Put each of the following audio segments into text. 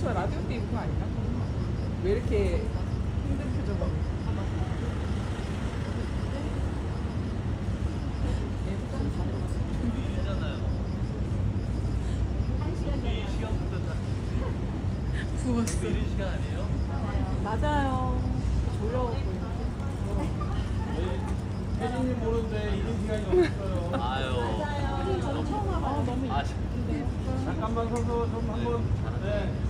저 라디오 때 입은 거 아닌가? 왜 이렇게 힘든 표정을? 부었어. 맞아요. 졸려갖고. 혜진님 모르는데 이런 시간이 없어요. 아유. 아, 너무 아, 잠깐만 서서 좀 한번. 네.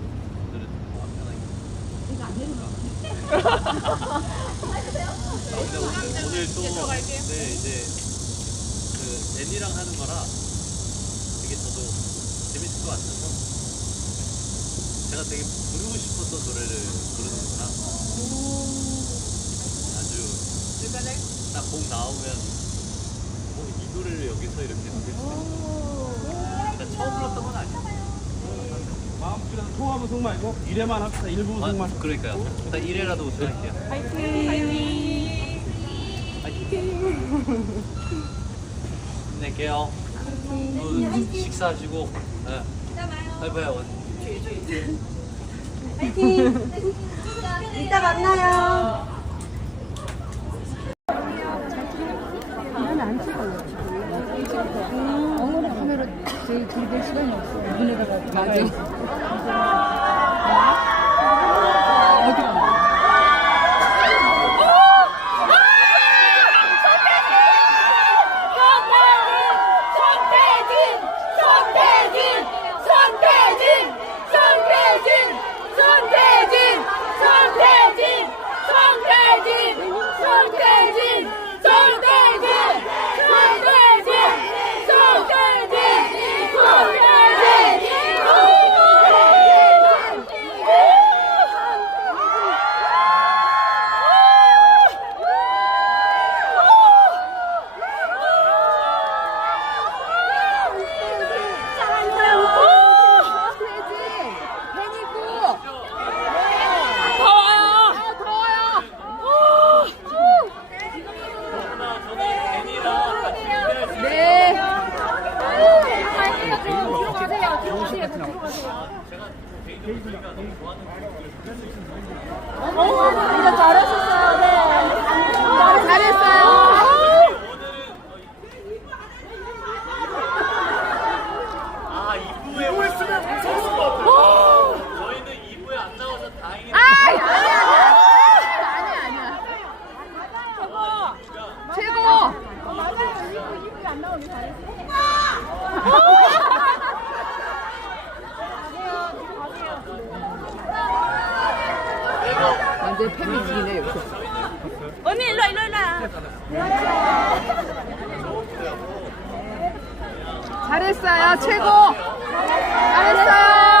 오늘, 또 네, 이제 그 앤이랑 하는 거라 되게 저도 재밌을 것 같아서 제가 되게 부르고 싶었던 노래를 부르는구나. 아주 딱 곡 나오면 어, 이 노래를 여기서 이렇게 부를 수. 그러니까 처음 불렀던 건 아니에요. 마음 줄여서 통합 우승 말고 1회만 합시다. 일부 우승만. 아, 그러니까요. 일단 1회라도 우승할게요. 파이팅! 힘낼게요. 또 식사하시고. 네. 바이바이. 이따 만나요. 어머니 카메라 그 저희 돌볼 시간이 없어요. 문에다가 맞아. 진짜 잘하셨어요. 네. 잘했어요. 아, 2부에 오셨으면 무서웠을 것 같아요. 저희는 2부에 안 나와서 다행이에요. 아니 아니야 아니야 아니야. 최고. 완전 페미진이네 여기서. 언니 일로 와, 일로 와, 일로 와. 잘했어요 최고. 잘했어요.